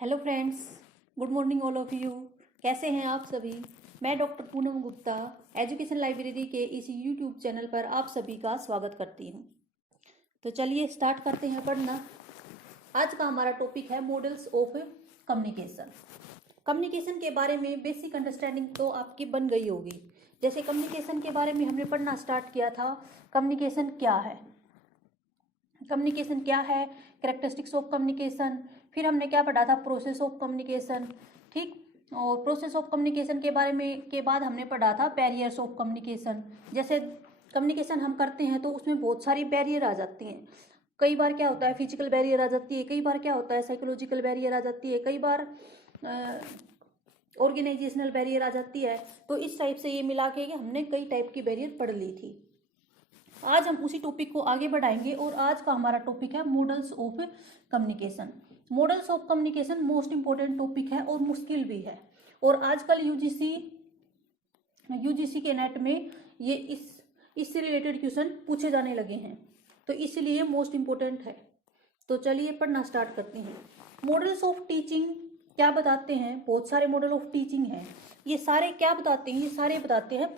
Hello friends, good morning all of you. कैसे हैं आप सभी? मैं doctor Poonam Gupta education library के इस यूट्यूब चैनल पर आप सभी का स्वागत करती हूं। तो चलिए स्टार्ट करते हैं पढ़ना। आज का हमारा टॉपिक है मॉडल्स ऑफ कम्युनिकेशन। कम्युनिकेशन के बारे में बेसिक अंडरस्टैंडिंग तो आपकी बन गई होगी। जैसे कम्युनिकेशन के बारे में हमने पढ़ना स्टार्ट किया था, कम्युनिकेशन क्या है, कैरेक्टरिस्टिक्स ऑफ कम्युनिकेशन। फिर हमने क्या पढ़ा था, प्रोसेस ऑफ कम्युनिकेशन। ठीक, और प्रोसेस ऑफ कम्युनिकेशन के बारे में के बाद हमने पढ़ा था बैरियर्स ऑफ कम्युनिकेशन। जैसे कम्युनिकेशन हम करते हैं तो उसमें बहुत सारी बैरियर आ जाती हैं। कई बार क्या होता है, फिजिकल बैरियर आ जाती है, कई बार क्या होता है, साइकोलॉजिकल बैरियर आ जाती है, कई बार ऑर्गेनाइजेशनल बैरियर आ जाती है। तो इस टाइप से ये मिला के हमने कई टाइप की बैरियर पढ़ ली थी। आज हम उसी टॉपिक को आगे बढ़ाएंगे और आज का हमारा टॉपिक है models of communication. Models of communication most important topic है और मुश्किल भी है। और आजकल यूजीसी के नेट में ये इससे रिलेटेड क्वेश्चन पूछे जाने लगे हैं, तो इसलिए मोस्ट इंपॉर्टेंट है। तो चलिए पढ़ना स्टार्ट करते हैं। मॉडल्स ऑफ टीचिंग क्या बताते हैं? बहुत सारे मॉडल ऑफ टीचिंग हैं। ये सारे क्या बताते हैं? ये सारे बताते हैं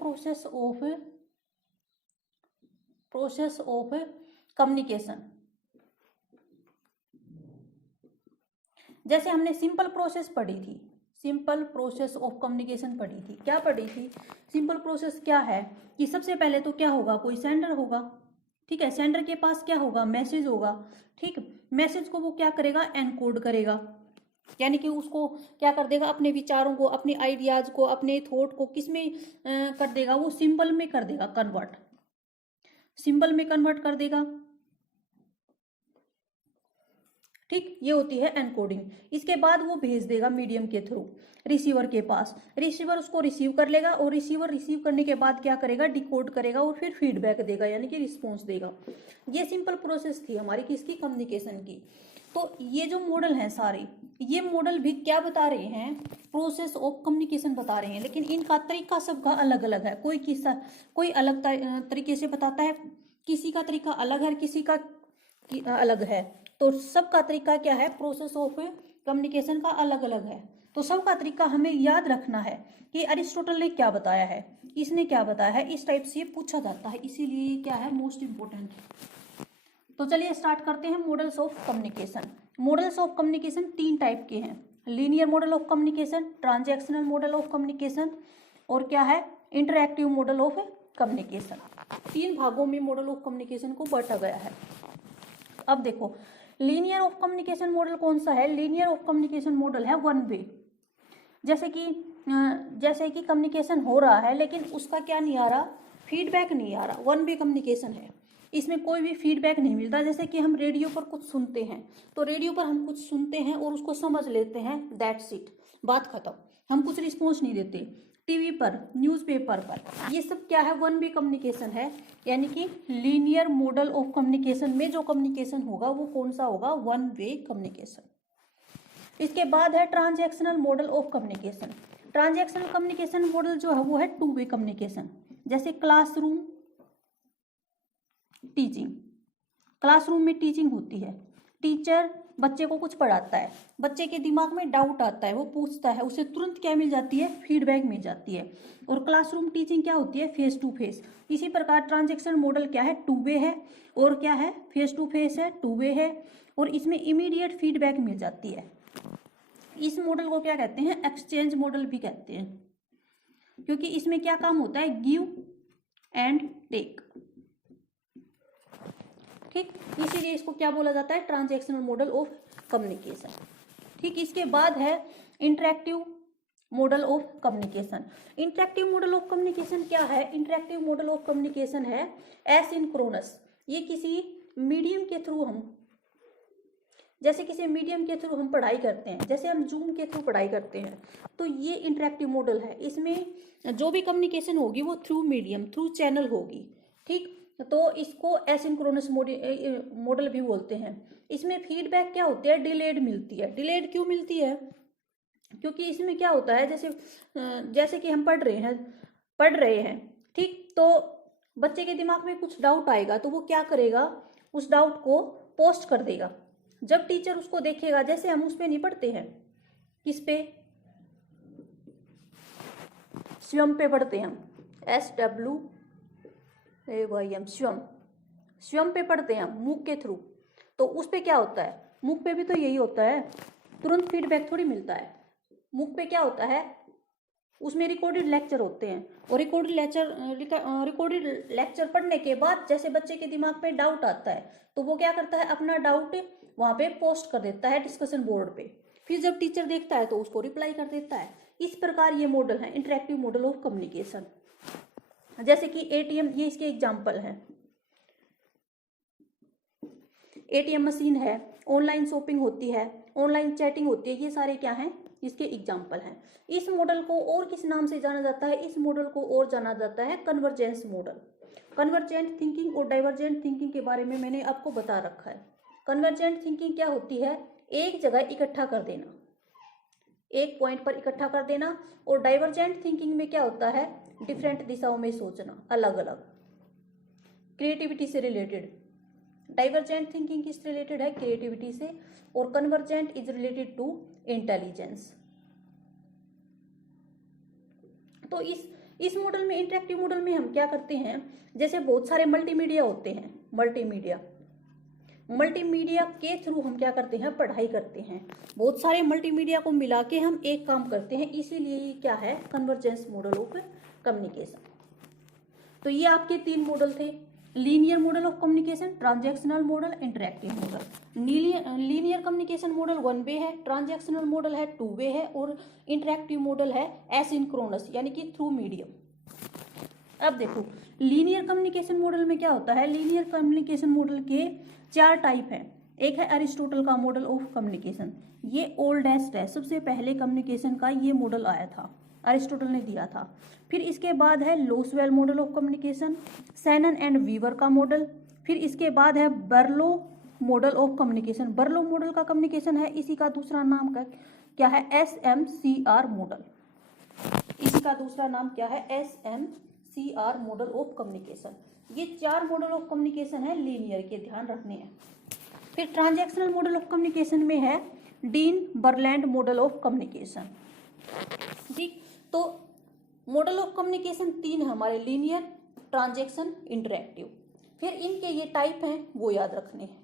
प्रोसेस ऑफ कम्युनिकेशन। जैसे हमने सिंपल प्रोसेस पढ़ी थी, सिंपल प्रोसेस ऑफ कम्युनिकेशन पढ़ी थी। क्या पढ़ी थी? सिंपल प्रोसेस क्या है कि सबसे पहले तो क्या होगा, कोई सेंडर होगा। ठीक है, सेंडर के पास क्या होगा, मैसेज होगा। ठीक, मैसेज को वो क्या करेगा, एनकोड करेगा, यानी कि उसको क्या कर देगा, अपने विचारों को, अपने आइडियाज को, अपने थॉट को किस में कर देगा, वो सिंबल में कर देगा कन्वर्ट, सिंबल में कन्वर्ट कर देगा। ठीक, ये होती है एनकोडिंग। इसके बाद वो भेज देगा मीडियम के थ्रू रिसीवर के पास। रिसीवर उसको रिसीव कर लेगा और रिसीवर रिसीव करने के बाद क्या करेगा, डिकोड करेगा और फिर फीडबैक देगा, यानी कि रिस्पॉन्स देगा। ये सिंपल प्रोसेस थी हमारी किसकी, कम्युनिकेशन की। तो ये जो मॉडल हैं सारे, ये मॉडल भी क्या बता रहे हैं, प्रोसेस ऑफ कम्युनिकेशन बता रहे हैं। लेकिन इनका तरीका सबका अलग अलग है। कोई अलग तरीके से बताता है, किसी का तरीका अलग है, किसी का अलग है। तो सबका तरीका क्या है, प्रोसेस ऑफ कम्युनिकेशन का अलग अलग है। तो सबका तरीका हमें याद रखना है कि अरिस्टोटल ने क्या बताया है, इसने क्या बताया है। इस टाइप से पूछा जाता है, इसीलिए क्या है, मोस्ट इंपोर्टेंट है। तो चलिए स्टार्ट करते हैं models of communication. Models of communication तीन टाइप के हैं, linear model of communication, transactional model of communication और क्या है, इंटरएक्टिव मॉडल ऑफ कम्युनिकेशन। तीन भागों में मॉडल ऑफ कम्युनिकेशन को बांटा गया है। अब देखो, लीनियर ऑफ कम्युनिकेशन मॉडल कौन सा है? लीनियर ऑफ कम्युनिकेशन मॉडल है वन वे। जैसे कि कम्युनिकेशन हो रहा है लेकिन उसका क्या नहीं आ रहा, फीडबैक नहीं आ रहा। वन वे कम्युनिकेशन है, इसमें कोई भी फीडबैक नहीं मिलता। जैसे कि हम रेडियो पर कुछ सुनते हैं, तो रेडियो पर हम कुछ सुनते हैं और उसको समझ लेते हैं, दैट्स इट, बात खत्म, हम कुछ रिस्पॉन्स नहीं देते। टीवी पर, न्यूज़पेपर पर, ये सब क्या है, वन वे कम्युनिकेशन है। यानी कि लीनियर मॉडल ऑफ कम्युनिकेशन में जो कम्युनिकेशन होगा वो कौन सा होगा, वन वे कम्युनिकेशन। इसके बाद है transactional model of communication. Transactional communication model जो है वो है टू वे कम्युनिकेशन। जैसे क्लासरूम टीचिंग, क्लासरूम में टीचिंग होती है, टीचर बच्चे को कुछ पढ़ाता है, बच्चे के दिमाग में डाउट आता है, वो पूछता है, उसे तुरंत क्या मिल जाती है, फीडबैक मिल जाती है। और क्लासरूम टीचिंग क्या होती है, फेस टू फेस। इसी प्रकार ट्रांजैक्शनल मॉडल क्या है, टू वे है, और क्या है, फेस टू फेस है, टू वे है, और इसमें इमीडिएट फीडबैक मिल जाती है। इस मॉडल को क्या कहते हैं, एक्सचेंज मॉडल भी कहते हैं, क्योंकि इसमें क्या काम होता है, गिव एंड टेक। ठीक, इसीलिए इसको क्या बोला जाता है, ट्रांजैक्शनल मॉडल ऑफ कम्युनिकेशन। ठीक, इसके बाद है interactive model of communication. Interactive model of communication क्या है, इंटरेक्टिव मॉडल ऑफ कम्युनिकेशन है एसिंक्रोनस। ये किसी मीडियम के थ्रू हम, जैसे किसी मीडियम के थ्रू हम पढ़ाई करते हैं, जैसे हम जूम के थ्रू पढ़ाई करते हैं, तो ये इंटरेक्टिव मॉडल है। इसमें जो भी कम्युनिकेशन होगी वो थ्रू मीडियम, थ्रू चैनल होगी। ठीक, तो इसको एसिंक्रोनस मॉडल भी बोलते हैं। इसमें फीडबैक क्या होती है, डिलेड मिलती है। डिलेड क्यों मिलती है, क्योंकि इसमें क्या होता है, जैसे कि हम पढ़ रहे हैं, ठीक, तो बच्चे के दिमाग में कुछ डाउट आएगा तो वो क्या करेगा, उस डाउट को पोस्ट कर देगा, जब टीचर उसको देखेगा, जैसे हम उस पे नहीं पढ़ते हैं, किस पे, स्वयं पे पढ़ते हैं हम, SWAYM, स्वयं, स्वयं पे पढ़ते हैं हम मूक के थ्रू। तो उस पे क्या होता है, मूक पे भी तो यही होता है, तुरंत फीडबैक थोड़ी मिलता है। मूक पे क्या होता है, उसमें रिकॉर्डेड लेक्चर होते हैं, और रिकॉर्डेड लेक्चर पढ़ने के बाद जैसे बच्चे के दिमाग पे डाउट आता है तो वो क्या करता है, अपना डाउट वहाँ पे पोस्ट कर देता है डिस्कशन बोर्ड पे, फिर जब टीचर देखता है तो उसको रिप्लाई कर देता है। इस प्रकार ये मॉडल है, इंटरेक्टिव मॉडल ऑफ कम्युनिकेशन। जैसे कि ATM, ये इसके एग्जाम्पल है। ATM मशीन है, ऑनलाइन शॉपिंग होती है, ऑनलाइन चैटिंग होती है, ये सारे क्या हैं, इसके एग्जाम्पल हैं। इस मॉडल को और किस नाम से जाना जाता है, इस मॉडल को और जाना जाता है कन्वर्जेंस मॉडल। कन्वर्जेंट थिंकिंग और डाइवर्जेंट थिंकिंग के बारे में मैंने आपको बता रखा है। कन्वर्जेंट थिंकिंग क्या होती है, एक जगह इकट्ठा कर देना, एक पॉइंट पर इकट्ठा कर देना। और डाइवर्जेंट थिंकिंग में क्या होता है, डिफरेंट दिशाओं में सोचना, अलग अलग, क्रिएटिविटी से रिलेटेड। डाइवर्जेंट थिंकिंग किससे रिलेटेड है, क्रिएटिविटी से, और convergent is related to intelligence. तो इस मॉडल में, इंटरेक्टिव मॉडल में हम क्या करते हैं, जैसे बहुत सारे मल्टीमीडिया होते हैं, मल्टीमीडिया के थ्रू हम क्या करते हैं, पढ़ाई करते हैं। बहुत सारे मल्टीमीडिया को मिला के हम एक काम करते हैं, इसीलिए ये क्या है, कन्वर्जेंस मॉडल ऑफ कम्युनिकेशन। तो ये आपके 3 मॉडल थे, linear model of communication, transactional model, interactive model. Linear communication model 1 वे है, ट्रांजैक्शनल मॉडल है 2 वे है, और इंटरेक्टिव मॉडल है एसिंक्रोनस यानी कि थ्रू मीडियम। अब देखो लीनियर कम्युनिकेशन मॉडल में क्या होता है, लीनियर कम्युनिकेशन मॉडल के 4 टाइप हैं। एक है अरिस्टोटल का मॉडल ऑफ कम्युनिकेशन, ये ओल्डेस्ट है, सबसे पहले कम्युनिकेशन का ये मॉडल आया था, अरिस्टोटल ने दिया था। फिर इसके बाद है Lasswell model of communication, Shannon and Weaver का मॉडल। फिर इसके बाद है Berlo model of communication, Berlo model का कम्युनिकेशन है, इसी का दूसरा नाम क्या है, SMCR मॉडल। इसी का दूसरा नाम क्या है, SMCR मॉडल ऑफ कम्युनिकेशन। ये 4 मॉडल ऑफ कम्युनिकेशन है लीनियर के, ध्यान रखने हैं। फिर ट्रांजैक्शनल मॉडल ऑफ कम्युनिकेशन में है डीन बर्लैंड मॉडल ऑफ कम्युनिकेशन। ठीक, तो मॉडल ऑफ कम्युनिकेशन 3 है हमारे, लीनियर, ट्रांजैक्शन, इंटरेक्टिव। फिर इनके ये टाइप हैं वो याद रखने हैं।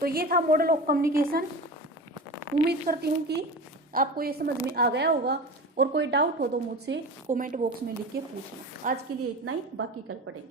तो ये था मॉडल ऑफ कम्युनिकेशन। उम्मीद करती हूँ कि आपको ये समझ में आ गया होगा, और कोई डाउट हो तो मुझसे कमेंट बॉक्स में लिख के पूछना। आज के लिए इतना ही, बाकी कल पढ़ेंगे।